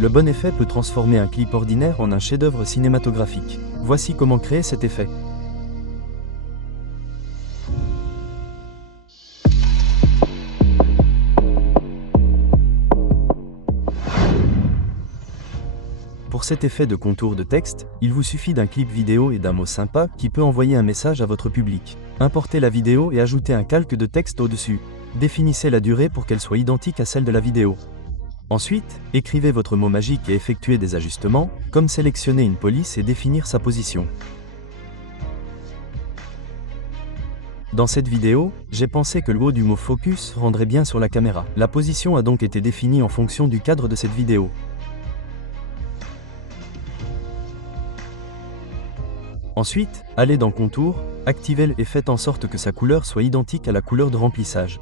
Le bon effet peut transformer un clip ordinaire en un chef-d'œuvre cinématographique. Voici comment créer cet effet. Pour cet effet de contour de texte, il vous suffit d'un clip vidéo et d'un mot sympa qui peut envoyer un message à votre public. Importez la vidéo et ajoutez un calque de texte au-dessus. Définissez la durée pour qu'elle soit identique à celle de la vidéo. Ensuite, écrivez votre mot magique et effectuez des ajustements, comme sélectionner une police et définir sa position. Dans cette vidéo, j'ai pensé que le haut du mot focus rendrait bien sur la caméra. La position a donc été définie en fonction du cadre de cette vidéo. Ensuite, allez dans Contour, activez-le et faites en sorte que sa couleur soit identique à la couleur de remplissage.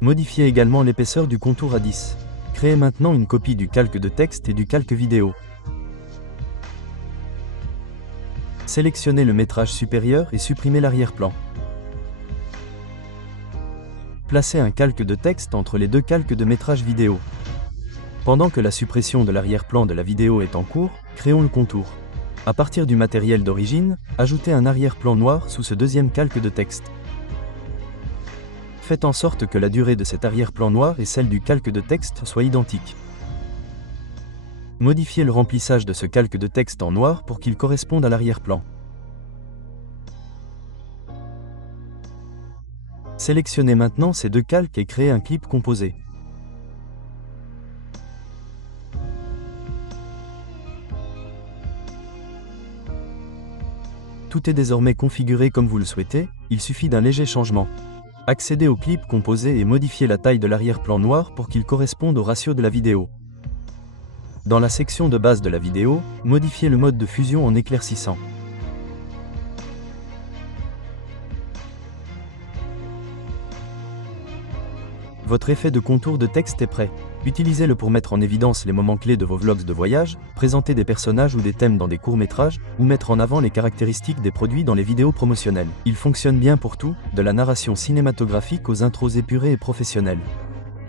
Modifiez également l'épaisseur du contour à 10. Créez maintenant une copie du calque de texte et du calque vidéo. Sélectionnez le métrage supérieur et supprimez l'arrière-plan. Placez un calque de texte entre les deux calques de métrage vidéo. Pendant que la suppression de l'arrière-plan de la vidéo est en cours, créons le contour. À partir du matériel d'origine, ajoutez un arrière-plan noir sous ce deuxième calque de texte. Faites en sorte que la durée de cet arrière-plan noir et celle du calque de texte soient identiques. Modifiez le remplissage de ce calque de texte en noir pour qu'il corresponde à l'arrière-plan. Sélectionnez maintenant ces deux calques et créez un clip composé. Tout est désormais configuré comme vous le souhaitez, il suffit d'un léger changement. Accédez au clip composé et modifiez la taille de l'arrière-plan noir pour qu'il corresponde au ratio de la vidéo. Dans la section de base de la vidéo, modifiez le mode de fusion en éclaircissant. Votre effet de contour de texte est prêt. Utilisez-le pour mettre en évidence les moments clés de vos vlogs de voyage, présenter des personnages ou des thèmes dans des courts-métrages, ou mettre en avant les caractéristiques des produits dans les vidéos promotionnelles. Il fonctionne bien pour tout, de la narration cinématographique aux intros épurées et professionnelles.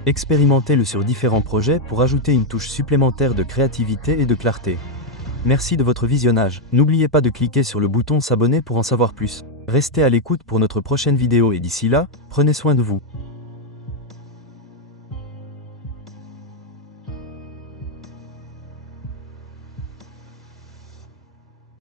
Expérimentez-le sur différents projets pour ajouter une touche supplémentaire de créativité et de clarté. Merci de votre visionnage. N'oubliez pas de cliquer sur le bouton s'abonner pour en savoir plus. Restez à l'écoute pour notre prochaine vidéo et d'ici là, prenez soin de vous.